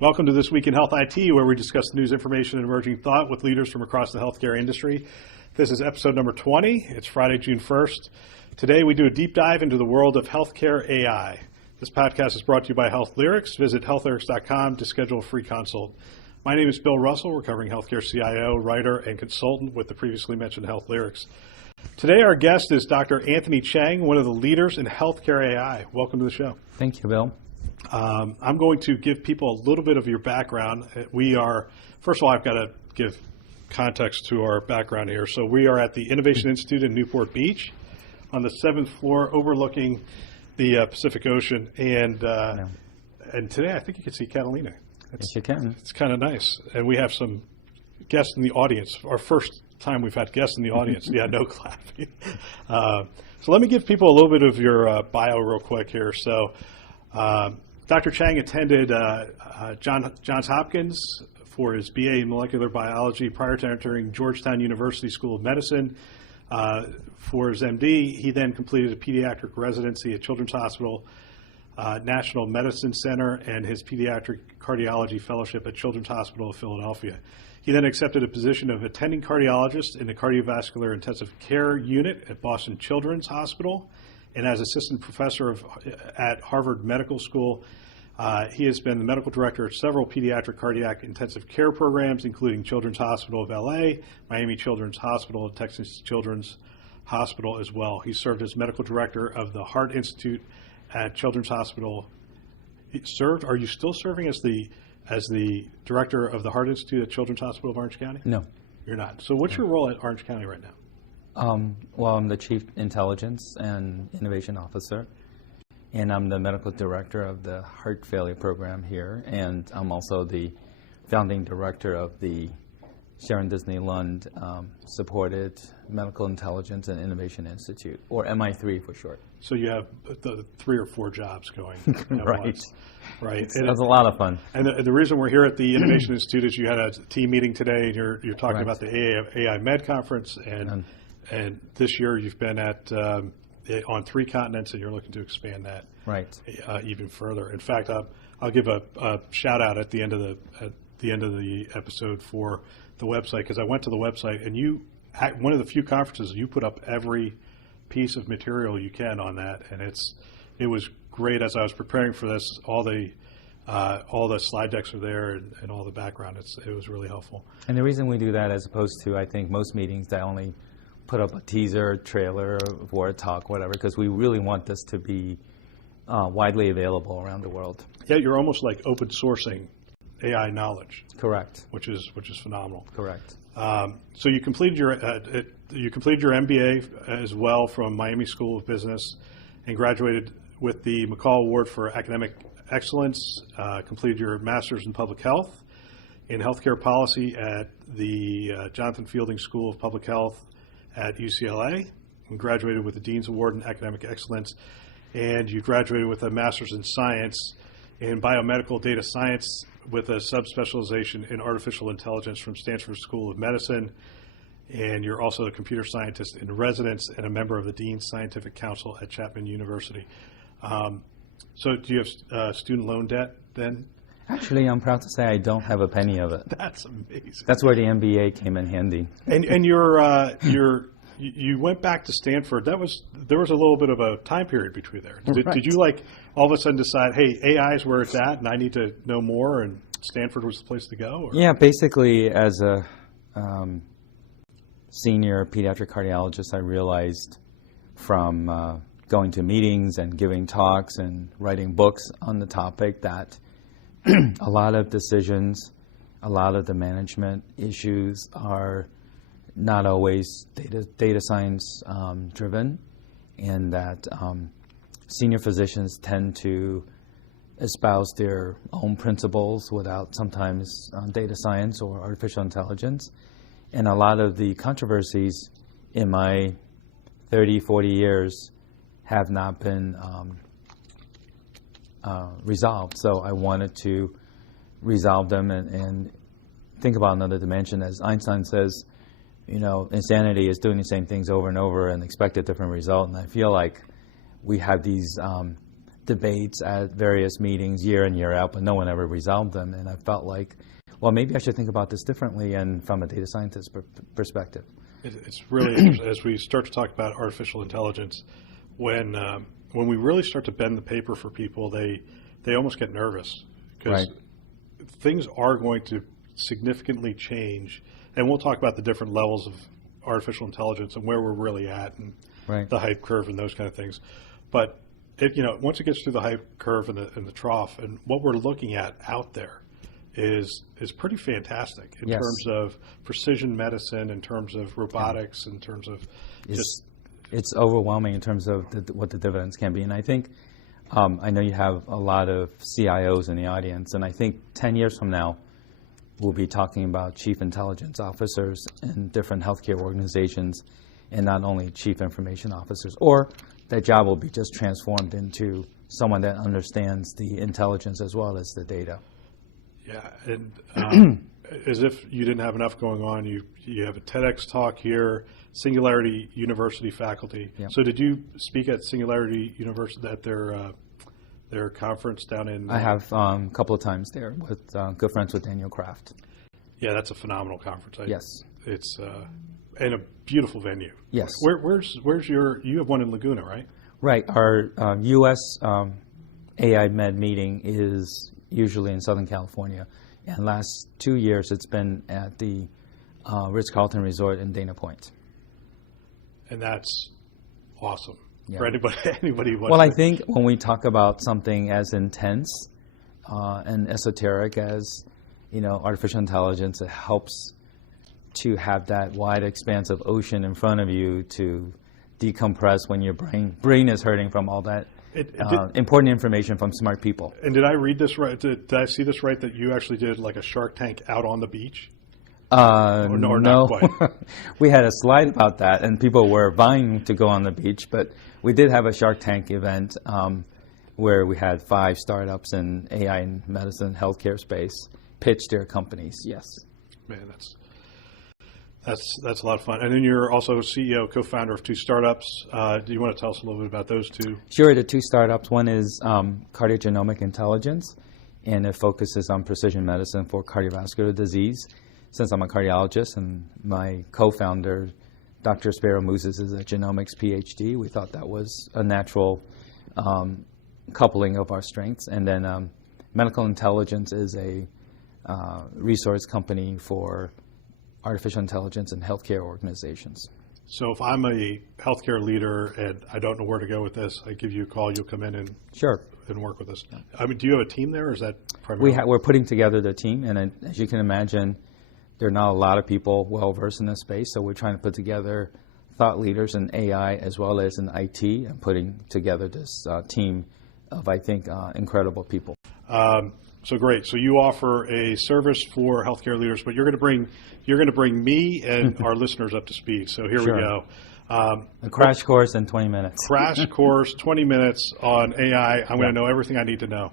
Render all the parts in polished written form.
Welcome to This Week in Health IT, where we discuss news, information, and emerging thought with leaders from across the healthcare industry. This is episode number 20. It's Friday, June 1st. Today we do a deep dive into the world of healthcare AI. This podcast is brought to you by Health Lyrics. Visit healthlyrics.com to schedule a free consult. My name is Bill Russell, recovering healthcare CIO, writer, and consultant with the previously mentioned Health Lyrics. Today our guest is Dr. Anthony Chang, one of the leaders in healthcare AI. Welcome to the show. Thank you, Bill. I'm going to give people a little bit of your background. First of all, I've got to give context to our background here. So we are at the Innovation Institute in Newport Beach on the 7th floor overlooking the Pacific Ocean. And today I think you can see Catalina. Yes, you can. It's kind of nice. And we have some guests in the audience. Our first time we've had guests in the audience. Yeah, no clapping. So let me give people a little bit of your bio real quick here. So Dr. Chang attended Johns Hopkins for his B.A. in molecular biology prior to entering Georgetown University School of Medicine. For his M.D., he then completed a pediatric residency at Children's Hospital National Medicine Center and his pediatric cardiology fellowship at Children's Hospital of Philadelphia. He then accepted a position of attending cardiologist in the cardiovascular intensive care unit at Boston Children's Hospital, and as assistant professor at Harvard Medical School. He has been the medical director at several pediatric cardiac intensive care programs, including Children's Hospital of LA, Miami Children's Hospital, and Texas Children's Hospital as well. He served as medical director of the Heart Institute at Children's Hospital. Are you still serving as the director of the Heart Institute at Children's Hospital of Orange County? No. You're not. So what's your role at Orange County right now? Well, I'm the Chief Intelligence and Innovation Officer, and I'm the Medical Director of the Heart Failure Program here, and I'm also the Founding Director of the Sharon Disney Lund Supported Medical Intelligence and Innovation Institute, or MI3 for short. So you have the 3 or 4 jobs going at Right. once. Right. That's a lot of fun. And the reason we're here at the Innovation Institute is you had a team meeting today, and you're talking Correct. about the AI Med Conference, and this year you've been on 3 continents, and you're looking to expand that even further. In fact, I'll give a shout out at the end of the episode for the website, because I went to the website, and one of the few conferences you put up every piece of material you can on that, and it was great. As I was preparing for this, all the slide decks are there and all the background. It was really helpful. And the reason we do that, as opposed to, I think, most meetings that only put up a teaser, trailer, or a talk, whatever, because we really want this to be widely available around the world. Yeah, you're almost like open sourcing AI knowledge. Correct. Which is phenomenal. Correct. So you completed your M.B.A. as well from Miami School of Business, and graduated with the McCall Award for Academic Excellence. Completed your Master's in Public Health in Healthcare Policy at the Jonathan Fielding School of Public Health at UCLA, and graduated with the Dean's Award in Academic Excellence. And you graduated with a Master's in Science in Biomedical Data Science with a subspecialization in Artificial Intelligence from Stanford School of Medicine. And you're also a computer scientist in residence and a member of the Dean's Scientific Council at Chapman University. So do you have student loan debt then? Actually, I'm proud to say I don't have a penny of it. That's amazing. That's where the M.B.A. came in handy. And you went back to Stanford. There was a little bit of a time period between there. Did you all of a sudden decide, hey, AI is where it's at, and I need to know more, and Stanford was the place to go? Or? Yeah, basically, as a senior pediatric cardiologist, I realized from going to meetings and giving talks and writing books on the topic that a lot of decisions, a lot of the management issues are not always data science driven, and that senior physicians tend to espouse their own principles without sometimes data science or artificial intelligence. And a lot of the controversies in my 30, 40 years have not been resolved. So I wanted to resolve them and think about another dimension. As Einstein says, insanity is doing the same things over and over and expect a different result. And I feel like we have these debates at various meetings year in, year out, but no one ever resolved them. And I felt like, well, maybe I should think about this differently and from a data scientist perspective. It's really interesting as we start to talk about artificial intelligence. When we really start to bend the paper for people, they almost get nervous because things are going to significantly change. And we'll talk about the different levels of artificial intelligence and where we're really at and the hype curve and those kind of things. But once it gets through the hype curve and the trough, and what we're looking at out there is pretty fantastic in terms of precision medicine, in terms of robotics, in terms of it's overwhelming in terms of what the dividends can be. And I think, I know you have a lot of CIOs in the audience, and I think 10 years from now, we'll be talking about chief intelligence officers in different healthcare organizations, and not only chief information officers, or that job will be just transformed into someone that understands the intelligence as well as the data. Yeah, and as if you didn't have enough going on, you have a TEDx talk here, Singularity University faculty. Yep. So did you speak at Singularity University at their conference down in? I have a couple of times there with good friends with Daniel Kraft. Yeah, that's a phenomenal conference. Yes. It's and a beautiful venue. Yes. Where's you have one in Laguna, right? Right. Our U.S. AI Med meeting is usually in Southern California. And last 2 years, it's been at the Ritz-Carlton Resort in Dana Point. And that's awesome for anybody. Well, I think when we talk about something as intense and esoteric as artificial intelligence, it helps to have that wide expanse of ocean in front of you to decompress when your brain is hurting from all that important information from smart people. And did I read this right? Did I see this right that you actually did like a Shark Tank out on the beach? No. Not quite. We had a slide about that, and people were vying to go on the beach, but we did have a Shark Tank event where we had 5 startups in AI and medicine healthcare space pitch their companies. Yes. Man, that's a lot of fun. And then you're also CEO, co-founder of 2 startups. Do you want to tell us a little bit about those 2? Sure. The 2 startups, one is Cardiogenomic Intelligence, and it focuses on precision medicine for cardiovascular disease. Since I'm a cardiologist and my co-founder, Dr. Spiro Mouzes, is a genomics PhD, we thought that was a natural coupling of our strengths. And then Medical Intelligence is a resource company for artificial intelligence in healthcare organizations. So if I'm a healthcare leader and I don't know where to go with this, I give you a call, you'll come in and work with us. I mean, do you have a team there, or is that primarily? We're putting together the team, and as you can imagine, there are not a lot of people well-versed in this space, so we're trying to put together thought leaders in AI as well as in IT and putting together this team of, I think, incredible people. So great. So you offer a service for healthcare leaders, but you're going to bring me and our listeners up to speed. So here we go. A crash course in 20 minutes. Crash course, 20 minutes on AI. I'm going to know everything I need to know.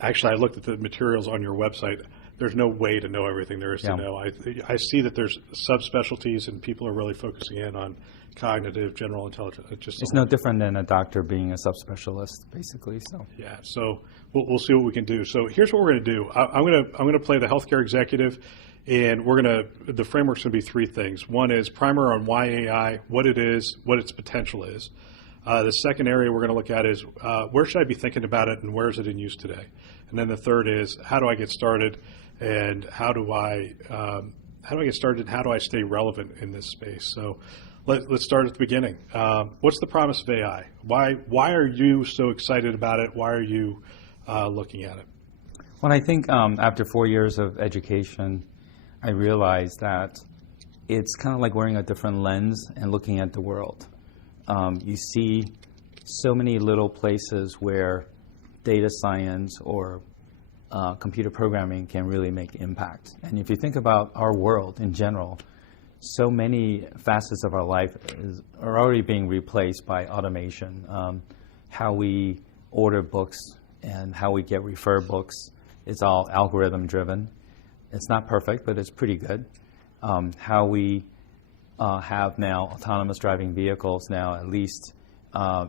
Actually, I looked at the materials on your website. There's no way to know everything there is to know. I see that there's subspecialties and people are really focusing in on cognitive, general intelligence. It's no different than a doctor being a subspecialist, basically. So yeah, so we'll see what we can do. So here's what we're going to do. I'm going to play the healthcare executive, and the framework's going to be 3 things. One is primer on why AI, what it is, what its potential is. The second area we're going to look at is where should I be thinking about it, and where is it in use today? And then the third is how do I get started, and how do I get started, and how do I stay relevant in this space? So let's start at the beginning. What's the promise of AI? Why are you so excited about it? Why are you looking at it? Well, I think after 4 years of education, I realized that it's kind of like wearing a different lens and looking at the world. You see so many little places where data science or computer programming can really make impact. And if you think about our world in general, so many facets of our life are already being replaced by automation. How we order books and how we get referred books, it's all algorithm driven. It's not perfect, but it's pretty good. How we have now autonomous driving vehicles now, at least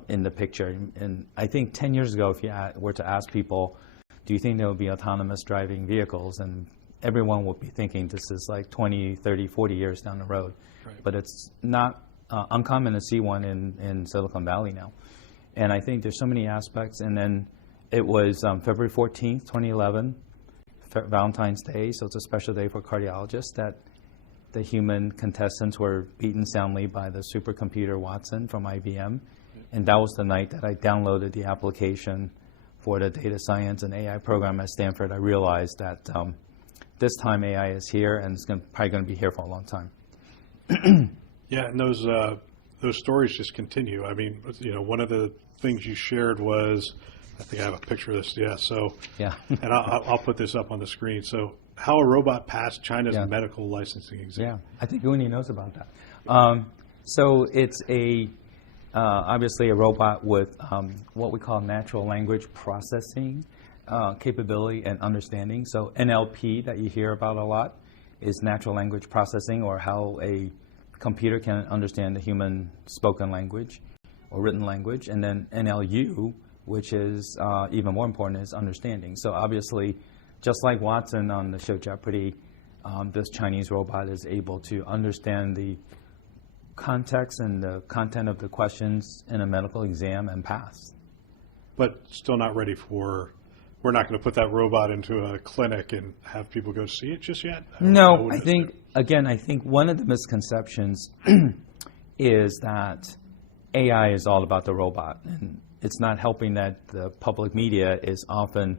in the picture. And I think 10 years ago, if you were to ask people, do you think there will be autonomous driving vehicles? And everyone would be thinking this is like 20, 30, 40 years down the road. Right. But it's not uncommon to see one in Silicon Valley now. And I think there's so many aspects. And then it was February 14th, 2011, Valentine's Day, so it's a special day for cardiologists, that the human contestants were beaten soundly by the supercomputer Watson from IBM. And that was the night that I downloaded the application for the data science and AI program at Stanford. I realized that this time AI is here, and it's probably going to be here for a long time. Yeah, and those stories just continue. I mean, one of the things you shared was, I think I have a picture of this. Yeah. So. Yeah. And I'll put this up on the screen. So, how a robot passed China's medical licensing exam. Yeah, I think Uni knows about that. So it's obviously a robot with what we call natural language processing capability and understanding. So NLP that you hear about a lot is natural language processing, or how a computer can understand the human spoken language or written language. And then NLU, which is even more important, is understanding. So obviously, just like Watson on the show Jeopardy, this Chinese robot is able to understand the context and the content of the questions in a medical exam and pass. But still not ready for, we're not going to put that robot into a clinic and have people go see it just yet? No, I think one of the misconceptions is that AI is all about the robot. And it's not helping that the public media is often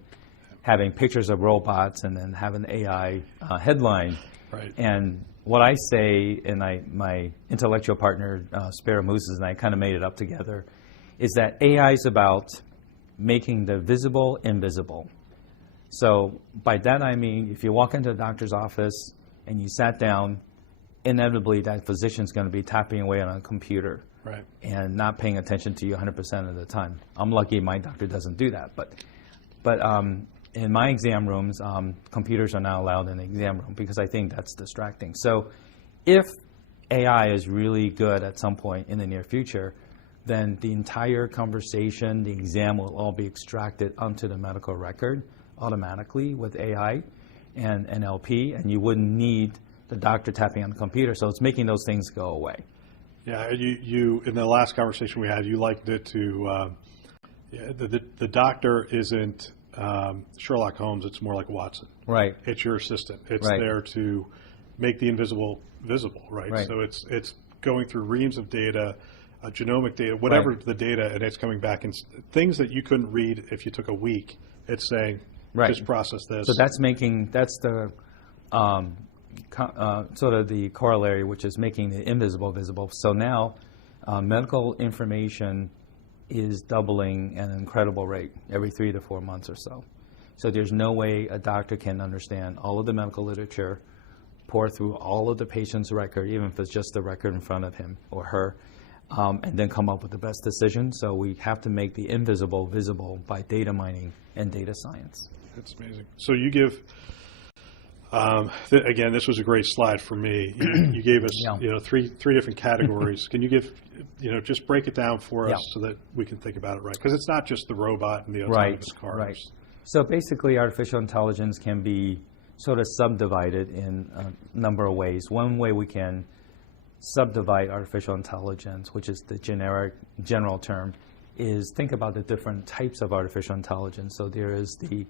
having pictures of robots and then have an AI headline. Right. And what I say, and my intellectual partner, Spiro Mooses, and I kind of made it up together, is that AI is about making the visible invisible. So by that I mean, if you walk into a doctor's office and you sat down, inevitably that physician's going to be tapping away on a computer. Right. And not paying attention to you 100% of the time. I'm lucky my doctor doesn't do that. But in my exam rooms, computers are not allowed in the exam room because I think that's distracting. So if AI is really good at some point in the near future, then the entire conversation, the exam will all be extracted onto the medical record automatically with AI and NLP, and you wouldn't need the doctor tapping on the computer. So it's making those things go away. Yeah, you in the last conversation we had, you likened it to the doctor isn't Sherlock Holmes. It's more like Watson. Right. It's your assistant. It's right. there to make the invisible visible. Right. Right. So it's going through reams of data, genomic data, whatever right. the data, and it's coming back and things that you couldn't read if you took a week. It's saying right. just process this. So that's the sort of the corollary, which is making the invisible visible. So now medical information is doubling at an incredible rate every 3 to 4 months or so. So there's no way a doctor can understand all of the medical literature, pour through all of the patient's record, even if it's just the record in front of him or her, and then come up with the best decision. So we have to make the invisible visible by data mining and data science. That's amazing. So you give... again, this was a great slide for me. You gave us, three different categories. Can you give, just break it down for us so that we can think about it right? Because it's not just the robot and the autonomous cars. Right. So basically, artificial intelligence can be sort of subdivided in a number of ways. One way we can subdivide artificial intelligence, which is the general term, is think about the different types of artificial intelligence. So there is the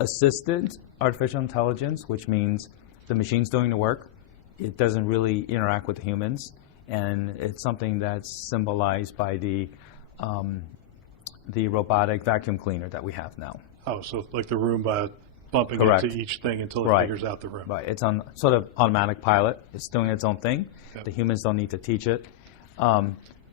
assisted artificial intelligence, which means the machine's doing the work. It doesn't really interact with humans, and it's something that's symbolized by the robotic vacuum cleaner that we have now. Oh, so like the Roomba bumping Correct. into each thing until it right. figures out the room. Right. It's on sort of automatic pilot. It's doing its own thing. Yep. The humans don't need to teach it.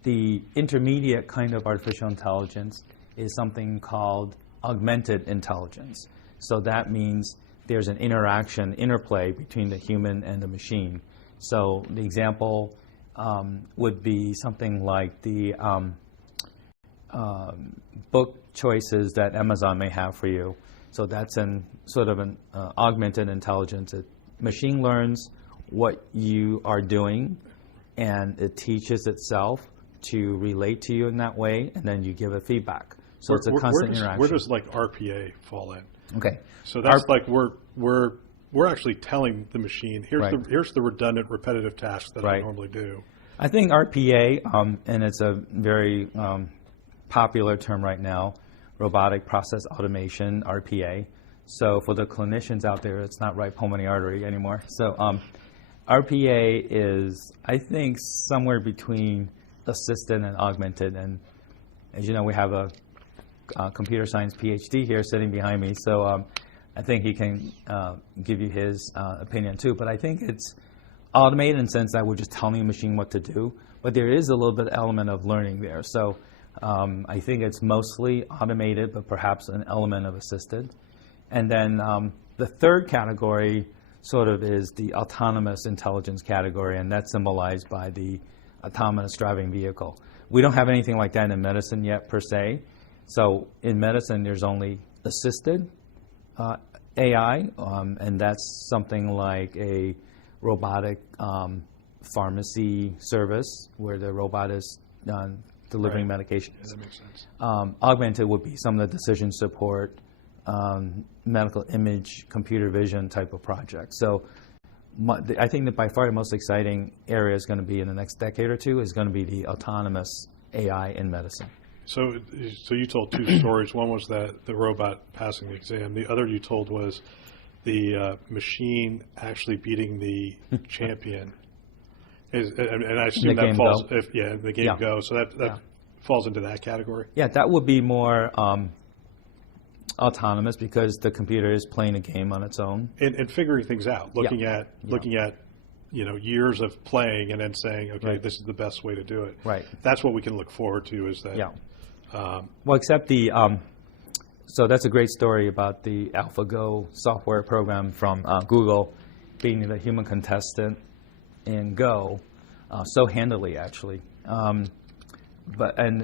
The intermediate kind of artificial intelligence is something called augmented intelligence. So that means there's an interplay between the human and the machine. So the example would be something like the book choices that Amazon may have for you. So that's sort of an augmented intelligence. It machine learns what you are doing, and it teaches itself to relate to you in that way, and then you give it feedback. So it's a constant interaction. Where does like RPA fall in? Okay. So that's like we're actually telling the machine, here's the redundant, repetitive tasks that I normally do. I think RPA, and it's a very popular term right now, robotic process automation, RPA. So for the clinicians out there, it's not right pulmonary artery anymore. So RPA is, I think, somewhere between assisted and augmented. And as you know, we have a computer science PhD here sitting behind me. So I think he can give you his opinion too. But I think it's automated in the sense that we're just telling the machine what to do. But there is a little bit element of learning there. So I think it's mostly automated, but perhaps an element of assisted. And then the third category sort of is the autonomous intelligence category, and that's symbolized by the autonomous driving vehicle. We don't have anything like that in medicine yet, per se. So in medicine, there's only assisted AI, and that's something like a robotic pharmacy service where the robot is delivering medications. Yeah, that makes sense. Augmented would be some of the decision support, medical image, computer vision type of projects. So I think that by far the most exciting area is going to be in the next decade or two is going to be the autonomous AI in medicine. So you told two stories. One was that the robot passing the exam. The other you told was the machine actually beating the champion. And I assume that falls in the game Go. So that falls into that category. Yeah, that would be more autonomous because the computer is playing a game on its own and figuring things out, looking at years of playing and then saying, okay, this is the best way to do it. Right. That's what we can look forward to. Is that? Yeah. Well, except the so that's a great story about the AlphaGo software program from Google being the human contestant in Go so handily, actually. And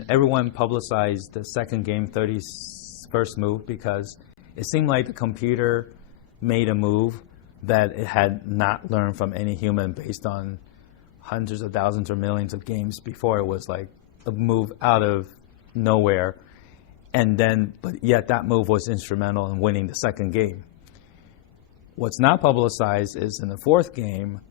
everyone publicized the second game 31st move because it seemed like the computer made a move that it had not learned from any human based on hundreds of thousands or millions of games before. It was like a move out of nowhere. And then, but yet that move was instrumental in winning the second game. What's not publicized is in the fourth game,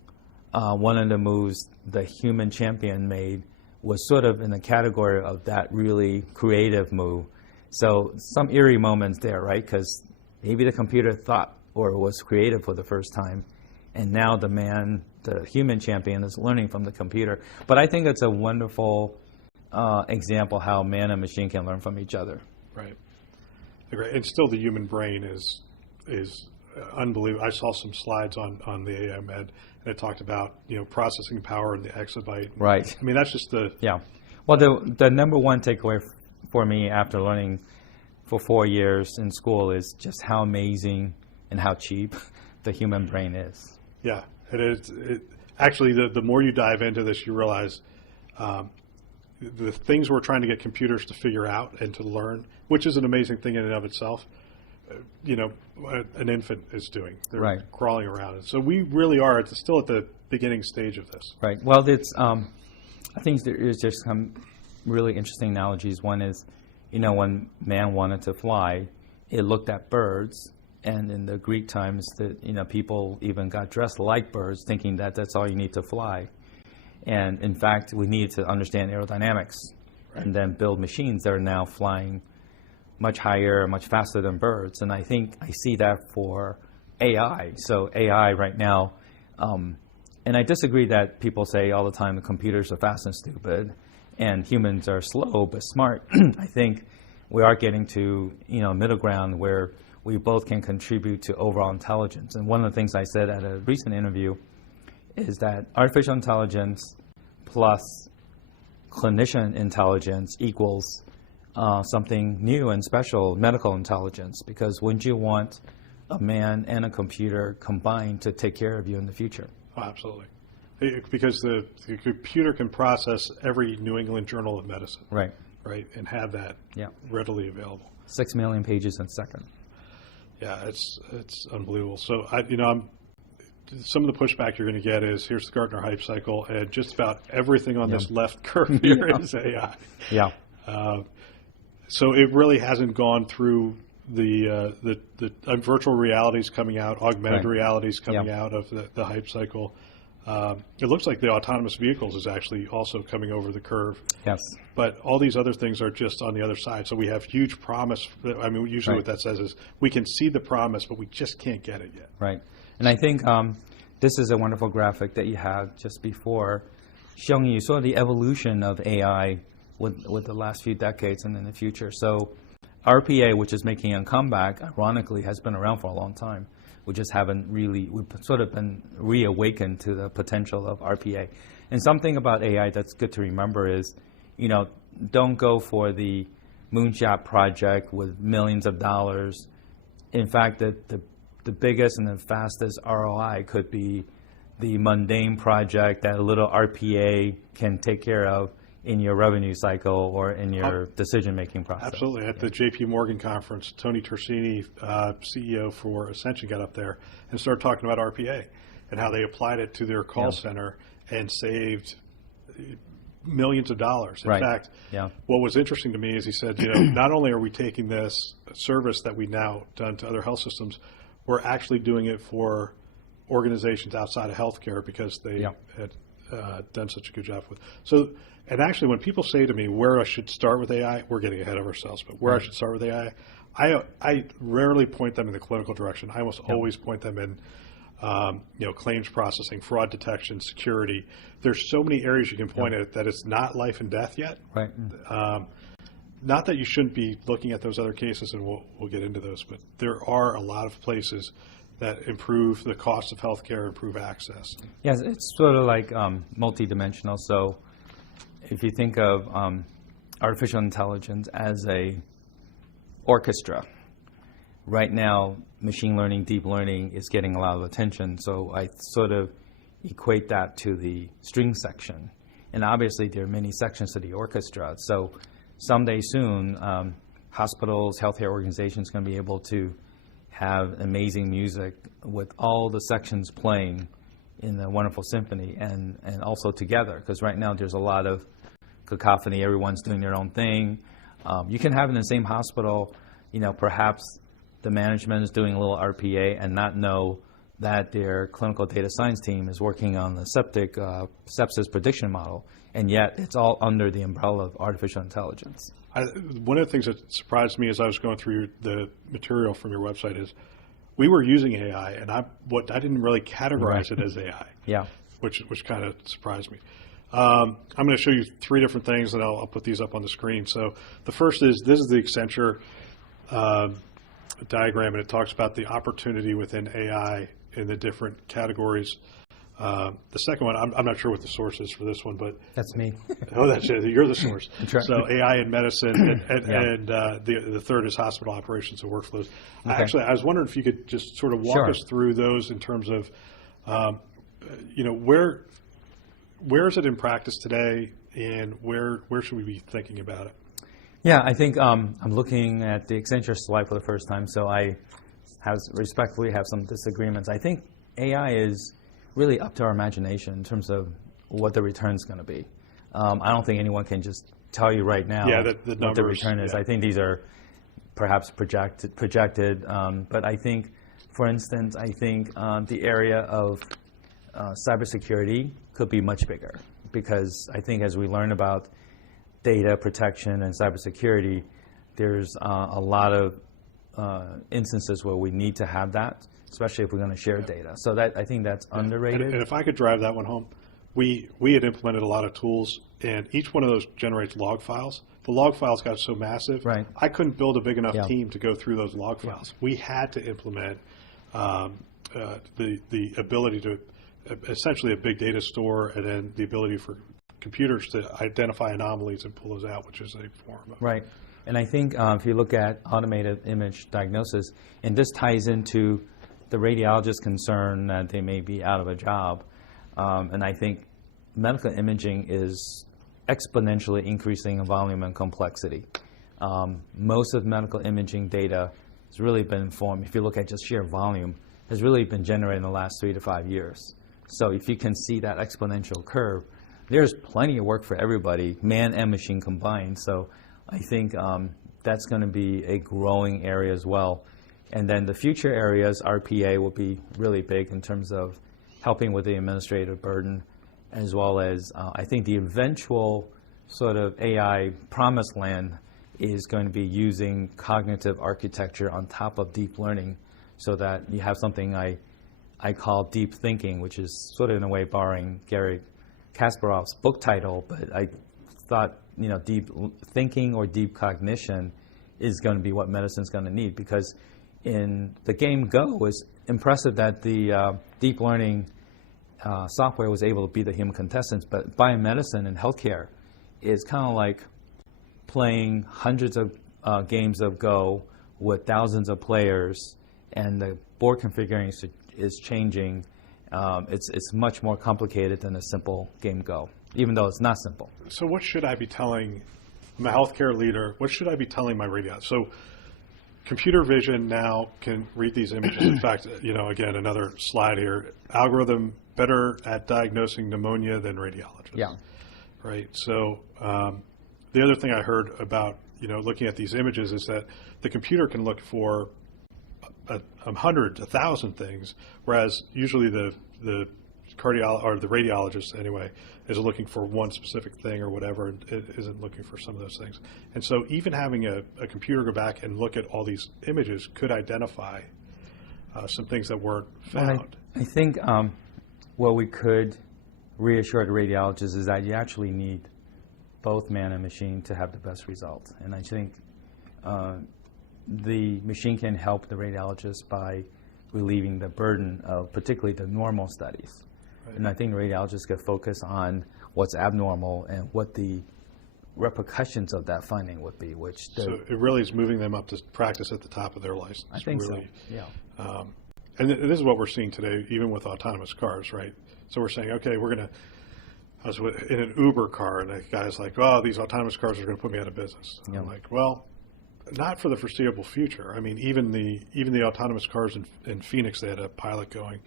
one of the moves the human champion made was sort of in the category of that really creative move. So some eerie moments there, right? Because maybe the computer thought or was creative for the first time, and now the human champion is learning from the computer. But I think it's a wonderful example how man and machine can learn from each other. Right. And still the human brain is unbelievable. I saw some slides on the AMED, and it talked about processing power in the exabyte. Right. I mean, that's just the... Yeah. Well, the number one takeaway for me after learning for 4 years in school is just how amazing and how cheap the human brain is. Yeah, it is. Actually, the more you dive into this, you realize the things we're trying to get computers to figure out and to learn, which is an amazing thing in and of itself, an infant is doing. They're crawling around. And so we really are still at the beginning stage of this. Right. Well, I think there is just some really interesting analogies. One is, when man wanted to fly, it looked at birds, and in the Greek times, people even got dressed like birds, thinking that that's all you need to fly. And in fact, we need to understand aerodynamics and then build machines that are now flying much higher, much faster than birds. And I think I see that for AI. So AI right now, and I disagree that people say all the time the computers are fast and stupid and humans are slow but smart. I think we are getting to middle ground where we both can contribute to overall intelligence. And one of the things I said at a recent interview is that artificial intelligence plus clinician intelligence equals something new and special, medical intelligence, because wouldn't you want a man and a computer combined to take care of you in the future? Oh, absolutely. Because the computer can process every New England Journal of Medicine. Right, and have that readily available. 6 million pages in a second. Yeah, it's unbelievable. So some of the pushback you're going to get is, here's the Gartner hype cycle, and just about everything on this left curve here is AI. Yeah. So it really hasn't gone through the virtual realities coming out, augmented realities coming out of the hype cycle. It looks like the autonomous vehicles is actually also coming over the curve. Yes. But all these other things are just on the other side. So we have huge promise. I mean, usually what that says is we can see the promise, but we just can't get it yet. Right. And I think this is a wonderful graphic that you had just before, showing you sort of the evolution of AI with the last few decades and in the future. So RPA, which is making a comeback, ironically, has been around for a long time. We just haven't really, we've sort of been reawakened to the potential of RPA. And something about AI that's good to remember is, you know, don't go for the moonshot project with millions of dollars. In fact, the biggest and the fastest ROI could be the mundane project that a little RPA can take care of in your revenue cycle or in your decision-making process. Absolutely. At the JP Morgan conference, Tony Tersini, CEO for Ascension, got up there and started talking about RPA and how they applied it to their call center and saved millions of dollars. In fact, what was interesting to me is he said, you know, not only are we taking this service that we now done to other health systems, we're actually doing it for organizations outside of healthcare because they had done such a good job with. So, and actually, when people say to me where I should start with AI, we're getting ahead of ourselves. But where I should start with AI, I rarely point them in the clinical direction. I almost always point them in, you know, claims processing, fraud detection, security. There's so many areas you can point at that it's not life and death yet. Right. Not that you shouldn't be looking at those other cases, and we'll get into those, but there are a lot of places that improve the cost of healthcare, improve access. Yes, it's sort of like multidimensional. So if you think of artificial intelligence as a orchestra, right now machine learning, deep learning is getting a lot of attention. So I sort of equate that to the string section. And obviously there are many sections to the orchestra. So someday soon, hospitals, healthcare organizations are going to be able to have amazing music with all the sections playing in a wonderful symphony and also together, because right now there's a lot of cacophony. Everyone's doing their own thing. You can have in the same hospital, you know, perhaps the management is doing a little RPA and not know that their clinical data science team is working on the sepsis prediction model, and yet it's all under the umbrella of artificial intelligence. One of the things that surprised me as I was going through the material from your website is we were using AI, and I didn't really categorize it as AI. Yeah. Which kind of surprised me. I'm going to show you three different things, and I'll put these up on the screen. So the first is, this is the Accenture diagram, and it talks about the opportunity within AI in the different categories. The second one, I'm not sure what the source is for this one, but that's me. Oh, that's it. You're the source. That's right. So AI in medicine, and the third is hospital operations and workflows. Okay. Actually, I was wondering if you could just sort of walk us through those in terms of, you know, where is it in practice today, and where should we be thinking about it? Yeah, I think I'm looking at the Accenture slide for the first time, so I respectfully have some disagreements. I think AI is really up to our imagination in terms of what the return is going to be. I don't think anyone can just tell you right now what the return is. I think these are perhaps projected, but I think, for instance, the area of cybersecurity could be much bigger, because I think as we learn about data protection and cybersecurity, there's a lot of instances where we need to have that, especially if we're going to share data. So that, I think that's underrated. And if I could drive that one home, we had implemented a lot of tools, and each one of those generates log files. The log files got so massive, I couldn't build a big enough team to go through those log files. We had to implement the ability to essentially a big data store, and then the ability for computers to identify anomalies and pull those out, which is a form of. Right. And I think if you look at automated image diagnosis, and this ties into the radiologist's concern that they may be out of a job, and I think medical imaging is exponentially increasing in volume and complexity. Most of medical imaging data has really been informed. If you look at just sheer volume, has really been generated in the last 3 to 5 years. So if you can see that exponential curve, there's plenty of work for everybody, man and machine combined. So I think that's going to be a growing area as well. And then the future areas, RPA will be really big in terms of helping with the administrative burden, as well as I think the eventual sort of AI promised land is going to be using cognitive architecture on top of deep learning, so that you have something I call deep thinking, which is sort of in a way borrowing Gary Kasparov's book title, but I thought, deep thinking or deep cognition is going to be what medicine's going to need, because in the game Go, it was impressive that the deep learning software was able to beat the human contestants, but biomedicine and healthcare is kind of like playing hundreds of games of Go with thousands of players, and the board configuration is changing. It's much more complicated than a simple game Go, even though it's not simple. So what should I be telling, I'm a healthcare leader, what should I be telling my radiologist? So computer vision now can read these images. In fact, again, another slide here, algorithm better at diagnosing pneumonia than radiologists. Yeah. Right. So the other thing I heard about, looking at these images is that the computer can look for 100, 1,000 things, whereas usually the radiologist anyway is looking for one specific thing or whatever, and it isn't looking for some of those things. And so even having a computer go back and look at all these images could identify some things that weren't found. Well, I think what we could reassure the radiologists is that you actually need both man and machine to have the best results. And I think the machine can help the radiologist by relieving the burden of particularly the normal studies. Right. And I think the radiologists could focus on what's abnormal and what the repercussions of that finding would be. So it really is moving them up to practice at the top of their license. I think really. So, yeah. And this is what we're seeing today, even with autonomous cars, right? So we're saying, okay, I was in an Uber car, and the guy's like, oh, these autonomous cars are going to put me out of business. Yeah. I'm like, well, not for the foreseeable future. I mean, even the autonomous cars in Phoenix, they had a pilot going.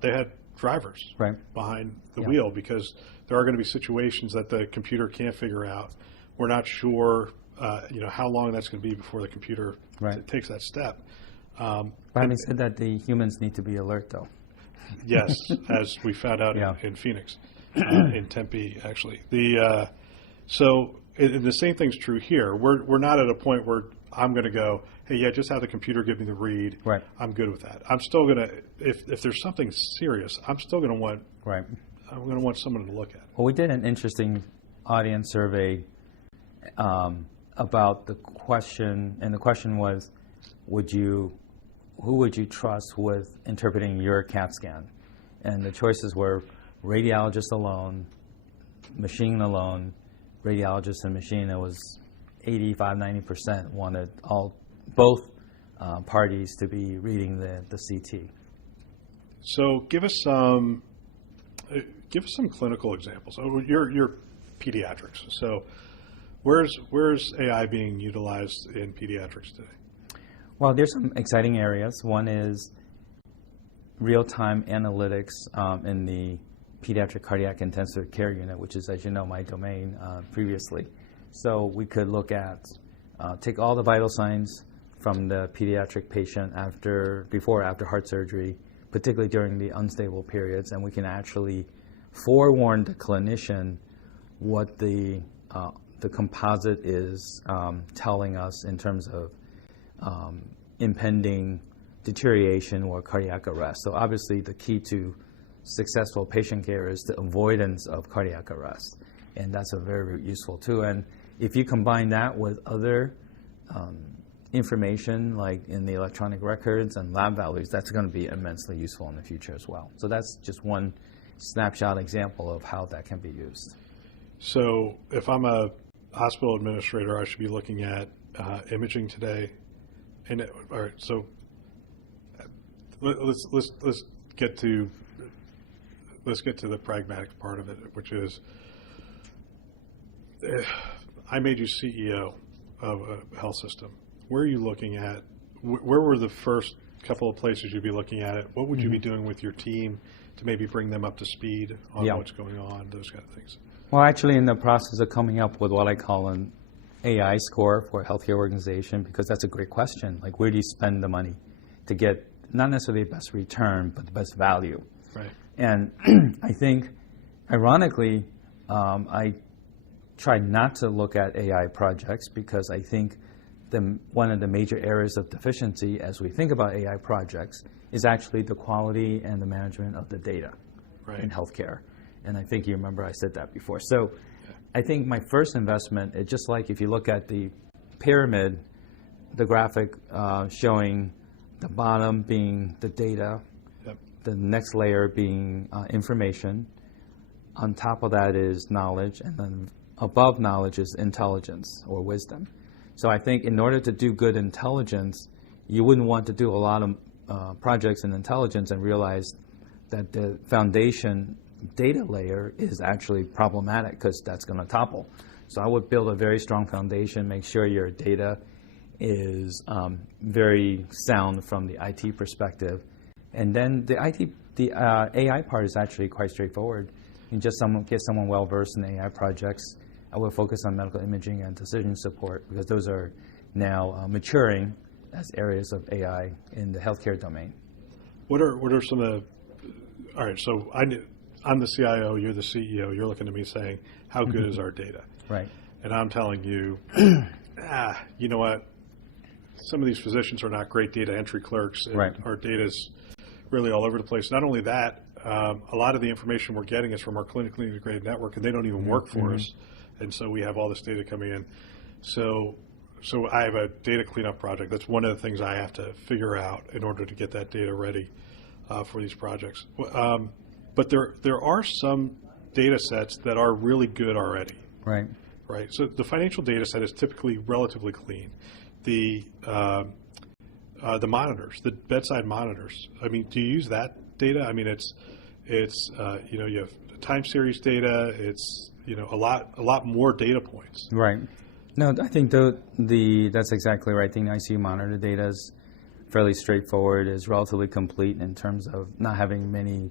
They had drivers behind the wheel, because there are going to be situations that the computer can't figure out. We're not sure, how long that's going to be before the computer takes that step. But having said that, the humans need to be alert, though. Yes, as we found out in Phoenix, in Tempe, actually. So the same thing's true here. We're not at a point where I'm going to go, hey, just have the computer give me the read. Right. I'm good with that. I'm still going to, if there's something serious, I'm still going to want. Right. I'm going to want someone to look at it. Well, we did an interesting audience survey about the question, and the question was, who would you trust with interpreting your CAT scan? And the choices were radiologist alone, machine alone, radiologist and machine. It was 85-90% wanted both parties to be reading the CT. So give us some clinical examples. So you're pediatrics. So where's AI being utilized in pediatrics today? Well, there's some exciting areas. One is real-time analytics in the pediatric cardiac intensive care unit, which is, as you know, my domain previously. So we could look at, take all the vital signs from the pediatric patient before or after heart surgery, particularly during the unstable periods, and we can actually forewarn the clinician what the composite is telling us in terms of impending deterioration or cardiac arrest. So obviously the key to successful patient care is the avoidance of cardiac arrest, and that's a very, very useful tool. And if you combine that with other information like in the electronic records and lab values, that's going to be immensely useful in the future as well. So that's just one snapshot example of how that can be used. So if I'm a hospital administrator, I should be looking at imaging today. And all right, so let's get to the pragmatic part of it, which is I made you CEO of a health system. Where are you looking at? Where were the first couple of places you'd be looking at it. What would you be doing with your team to maybe bring them up to speed on what's going on, those kind of things? Well, actually, in the process of coming up with what I call an AI score for a healthcare organization, because that's a great question. Like, where do you spend the money to get not necessarily the best return, but the best value? Right. And I think, ironically, I tried not to look at AI projects because I think one of the major areas of deficiency as we think about AI projects is actually the quality and the management of the data in healthcare. And I think you remember I said that before. So I think my first investment, it's just like if you look at the pyramid, the graphic showing the bottom being the data, the next layer being information, on top of that is knowledge, and then above knowledge is intelligence or wisdom. So I think in order to do good intelligence, you wouldn't want to do a lot of projects in intelligence and realize that the foundation data layer is actually problematic because that's going to topple. So I would build a very strong foundation, make sure your data is very sound from the IT perspective. And then the AI part is actually quite straightforward. You just get someone well-versed in AI projects. I will focus on medical imaging and decision support because those are now maturing as areas of AI in the healthcare domain. What are some of the, all right, so I'm the CIO, you're the CEO, you're looking at me saying, how good is our data? Right. And I'm telling you, you know what, some of these physicians are not great data entry clerks, and our data's really all over the place. Not only that, a lot of the information we're getting is from our clinically integrated network, and they don't even work for us. And so we have all this data coming in. So I have a data cleanup project. That's one of the things I have to figure out in order to get that data ready for these projects. But there are some data sets that are really good already. Right. Right. So the financial data set is typically relatively clean. The monitors, the bedside monitors. I mean, do you use that data? I mean, it's you know, you have time series data. It's a lot more data points. Right. No, I think that's exactly right. I think ICU monitor data is fairly straightforward. Is relatively complete in terms of not having many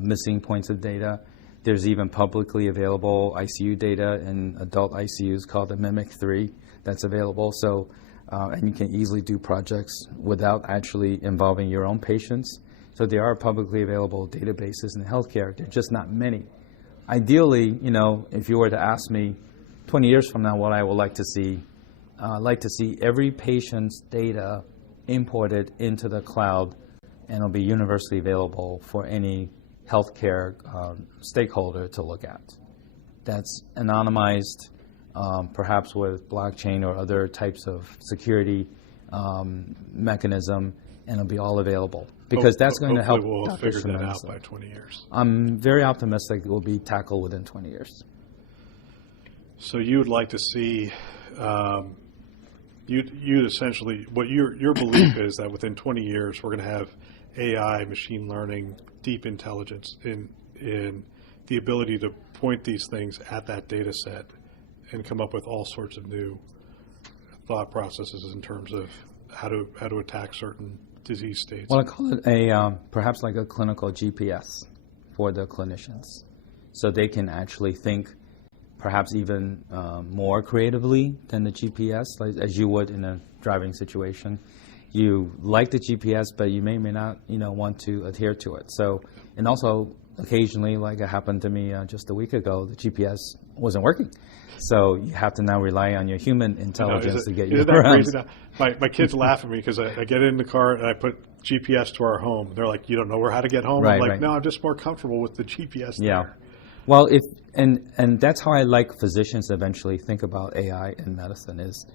missing points of data. There's even publicly available ICU data in adult ICUs called the Mimic-3 that's available. So, and you can easily do projects without actually involving your own patients. So there are publicly available databases in healthcare. They're just not many. Ideally, if you were to ask me 20 years from now what I would like to see, I'd like to see every patient's data imported into the cloud, and it'll be universally available for any healthcare stakeholder to look at. That's anonymized, perhaps with blockchain or other types of security mechanism, and it'll be all available. Because that's going to help. Hopefully we'll figure that out by 20 years. I'm very optimistic it will be tackled within 20 years. So you would like to see, you essentially, what your belief is that within 20 years we're going to have AI, machine learning, deep intelligence in the ability to point these things at that data set and come up with all sorts of new thought processes in terms of how to attack certain disease states. Well, I call it perhaps like a clinical GPS for the clinicians. So they can actually think perhaps even more creatively than the GPS, like, as you would in a driving situation. You like the GPS, but you may not, want to adhere to it. So, and also occasionally, like it happened to me just a week ago, the GPS wasn't working. So you have to now rely on your human intelligence to get you around. My kids laugh at me because I get in the car and I put GPS to our home. They're like, you don't know how to get home? I'm like, no, I'm just more comfortable with the GPS there. Well, and that's how I like physicians to eventually think about AI in medicine is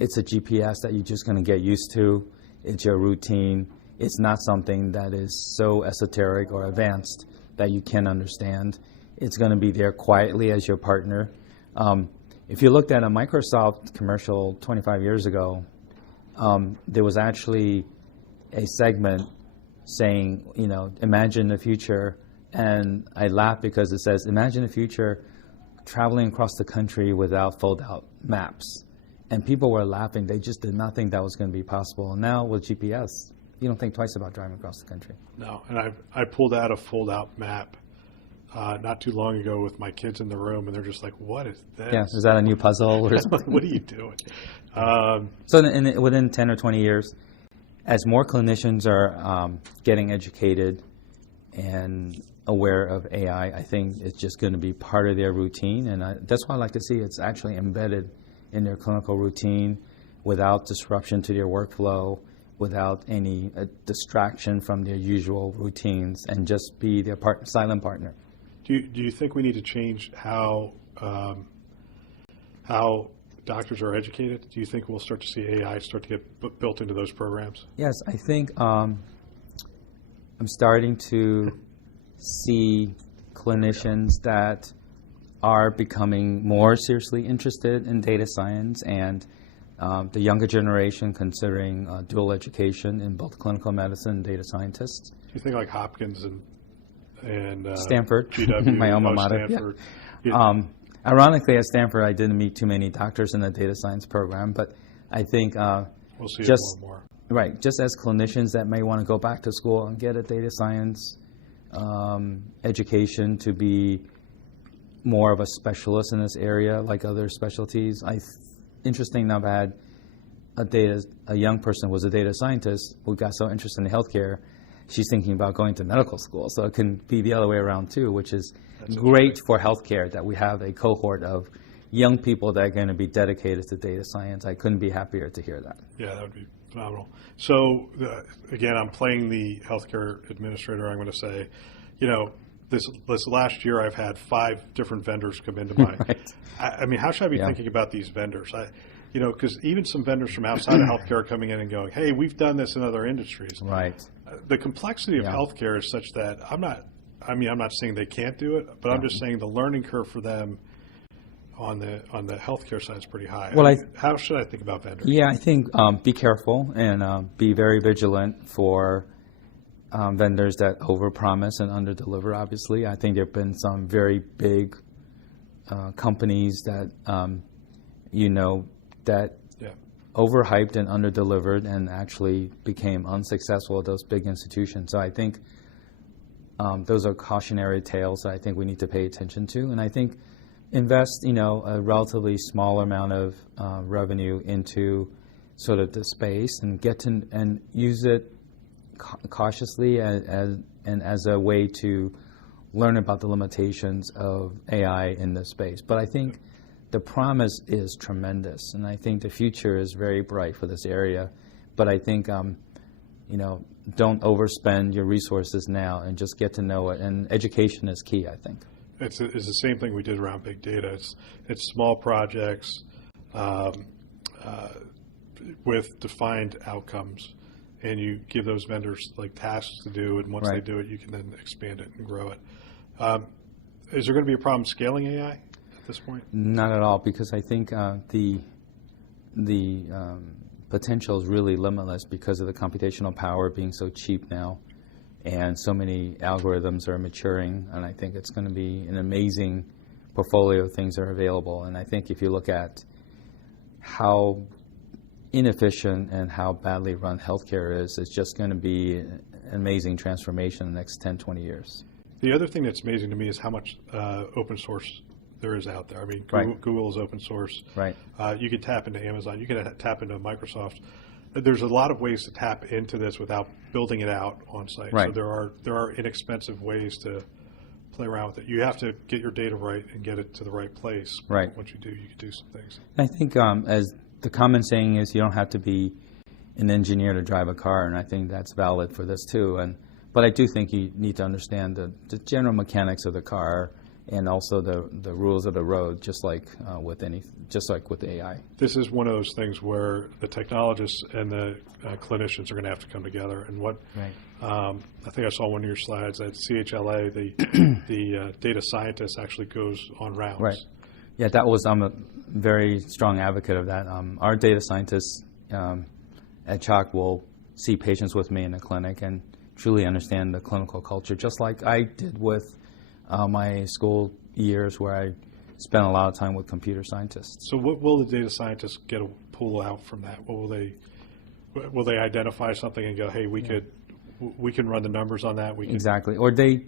it's a GPS that you're just going to get used to. It's your routine. It's not something that is so esoteric or advanced that you can't understand. It's going to be there quietly as your partner. If you looked at a Microsoft commercial 25 years ago, there was actually a segment saying, imagine the future. And I laugh because it says, imagine the future traveling across the country without fold-out maps. And people were laughing. They just did not think that was going to be possible. And now with GPS, you don't think twice about driving across the country. No, and I pulled out a fold-out map not too long ago with my kids in the room, and they're just like, "What is this? Yeah, is that a new puzzle? Or What are you doing?" So within 10 or 20 years, as more clinicians are getting educated and aware of AI, I think it's just going to be part of their routine, and that's why I like to see it's actually embedded in their clinical routine without disruption to their workflow, without any distraction from their usual routines, and just be their silent partner. Do you think we need to change how doctors are educated? Do you think we'll start to see AI start to get built into those programs? Yes, I think I'm starting to see clinicians that are becoming more seriously interested in data science, and the younger generation considering dual education in both clinical medicine and data scientists. Do you think like Hopkins and Stanford, GW, my alma mater. Stanford. Yeah. Ironically, at Stanford, I didn't meet too many doctors in the data science program, but I think we'll see just it more and more. Right, just as clinicians that may want to go back to school and get a data science education to be more of a specialist in this area, like other specialties. Interesting enough, I had a young person who was a data scientist who got so interested in healthcare, she's thinking about going to medical school. So it can be the other way around too, which is great for healthcare that we have a cohort of young people that are going to be dedicated to data science. I couldn't be happier to hear that. Yeah, that would be phenomenal. So again, I'm playing the healthcare administrator. I'm going to say, this last year I've had 5 different vendors come into my. Right. I mean, how should I be thinking about these vendors? Because even some vendors from outside of healthcare are coming in and going, "Hey, we've done this in other industries." Right. The complexity of healthcare is such that I'm not saying they can't do it, but I'm just saying the learning curve for them on the healthcare side is pretty high. Well, how should I think about vendors? Yeah, I think be careful and be very vigilant for vendors that overpromise and underdeliver. Obviously, I think there've been some very big companies that that overhyped and underdelivered and actually became unsuccessful at those big institutions. So I think those are cautionary tales that I think we need to pay attention to, and I think invest a relatively small amount of revenue into sort of the space and and use it cautiously as a way to learn about the limitations of AI in this space. But I think the promise is tremendous, and I think the future is very bright for this area. But I think don't overspend your resources now, and just get to know it. And education is key, I think. It's the same thing we did around big data. It's small projects with defined outcomes, and you give those vendors like tasks to do, and once they do it, you can then expand it and grow it. Is there going to be a problem scaling AI at this point? Not at all, because I think the potential is really limitless because of the computational power being so cheap now, and so many algorithms are maturing, and I think it's going to be an amazing portfolio of things that are available. And I think if you look at how inefficient and how badly run healthcare is, it's just going to be an amazing transformation in the next 10, 20 years. The other thing that's amazing to me is how much open source there is out there. I mean, Google is open source. Right. You could tap into Amazon. You could tap into Microsoft. There's a lot of ways to tap into this without building it out on site. Right. So there are inexpensive ways to play around with it. You have to get your data right and get it to the right place. Right. Once you do, you can do some things. I think as the common saying is, you don't have to be an engineer to drive a car, and I think that's valid for this too. But I do think you need to understand the general mechanics of the car, and also the rules of the road, just like with AI. This is one of those things where the technologists and the clinicians are going to have to come together. And I think I saw one of your slides at CHLA, the data scientist actually goes on rounds. Right. Yeah, I'm a very strong advocate of that. Our data scientists at Chalk will see patients with me in the clinic and truly understand the clinical culture, just like I did with my school years, where I spent a lot of time with computer scientists. So what will the data scientists pull out from that? What will they will they identify something and go, hey, we can run the numbers on that? Exactly. Or they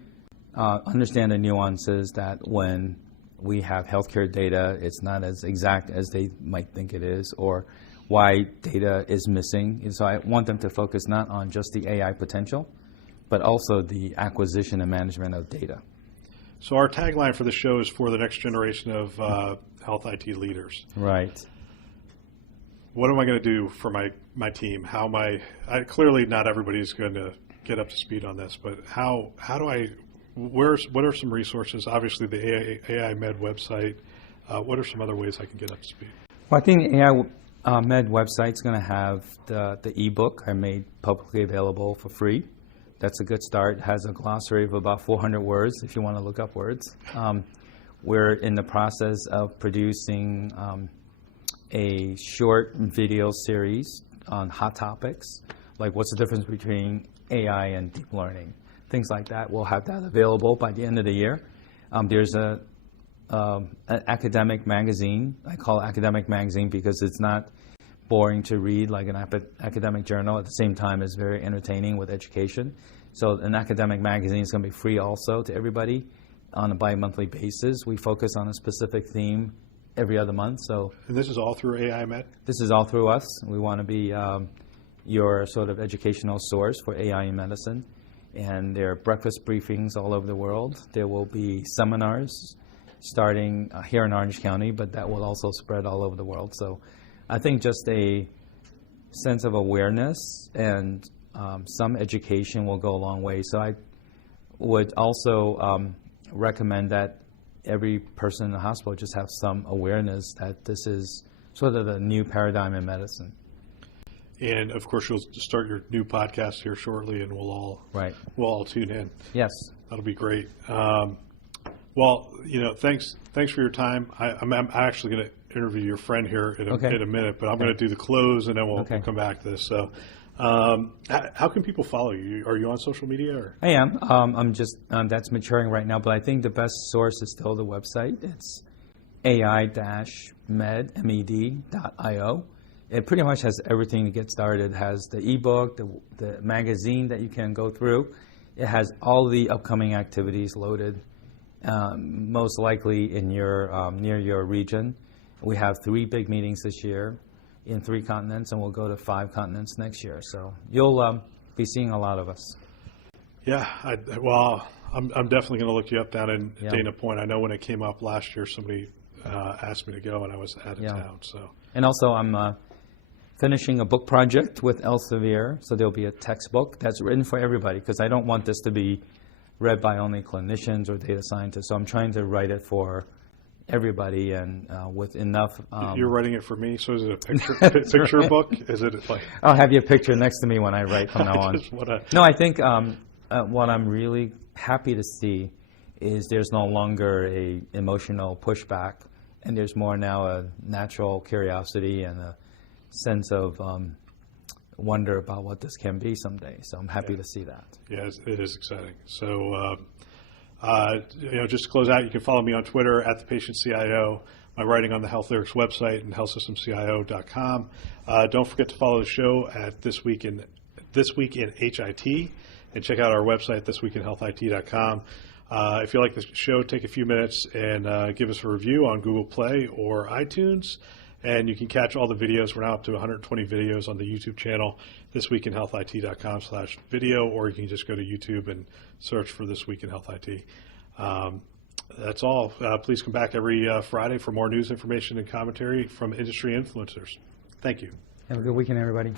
understand the nuances that when we have healthcare data, it's not as exact as they might think it is, or why data is missing. And so I want them to focus not on just the AI potential, but also the acquisition and management of data. So our tagline for the show is for the next generation of health IT leaders. Right. What am I going to do for my team? How am clearly not everybody's going to get up to speed on this, but how do what are some resources? Obviously the AI Med website. What are some other ways I can get up to speed? Well, I think the AI Med website's going to have the ebook I made publicly available for free. That's a good start. It has a glossary of about 400 words if you want to look up words. We're in the process of producing a short video series on hot topics, like what's the difference between AI and deep learning, things like that. We'll have that available by the end of the year. There's an academic magazine. I call it academic magazine because it's not boring to read like an academic journal. At the same time, it's very entertaining with education. So an academic magazine is going to be free also to everybody on a bi-monthly basis. We focus on a specific theme every other month. So, and this is all through AI Med? This is all through us. We want to be your sort of educational source for AI in medicine. And there are breakfast briefings all over the world. There will be seminars starting here in Orange County, but that will also spread all over the world. So I think just a sense of awareness and some education will go a long way. So I would also recommend that every person in the hospital just have some awareness that this is sort of the new paradigm in medicine. And of course, you'll start your new podcast here shortly, and we'll all tune in. Yes, that'll be great. Well, thanks for your time. I'm actually going to interview your friend here in a minute, but I'm going to do the close, and then we'll come back to this. So, how can people follow you? Are you on social media? Or? I am. I'm just that's maturing right now, but I think the best source is still the website. It's ai-med.io. It pretty much has everything to get started. It has the ebook, the magazine that you can go through. It has all the upcoming activities loaded, most likely in your near your region. We have 3 big meetings this year in 3 continents, and we'll go to 5 continents next year. So you'll be seeing a lot of us. Yeah, I'm definitely going to look you up down in Dana Point. I know when it came up last year, somebody asked me to go, and I was out of town. So. And also, I'm finishing a book project with Elsevier, so there'll be a textbook that's written for everybody, because I don't want this to be read by only clinicians or data scientists. So I'm trying to write it for everybody, and with enough. You're writing it for me, so is it a picture book? Is it like? I'll have your picture next to me when I write from now on. No, I think what I'm really happy to see is there's no longer a emotional pushback, and there's more now a natural curiosity and a sense of wonder about what this can be someday. So I'm happy to see that. Yeah, it is exciting. So, just to close out, you can follow me on Twitter at @ThePatientCIO. My writing on the Health Lyrics website and healthsystemcio.com. Don't forget to follow the show at This Week in HIT, and check out our website, thisweekinhealthit.com. If you like the show, take a few minutes and give us a review on Google Play or iTunes. And you can catch all the videos. We're now up to 120 videos on the YouTube channel, thisweekinhealthit.com/video, or you can just go to YouTube and search for This Week in Health IT. That's all. Please come back every Friday for more news, information, and commentary from industry influencers. Thank you. Have a good weekend, everybody.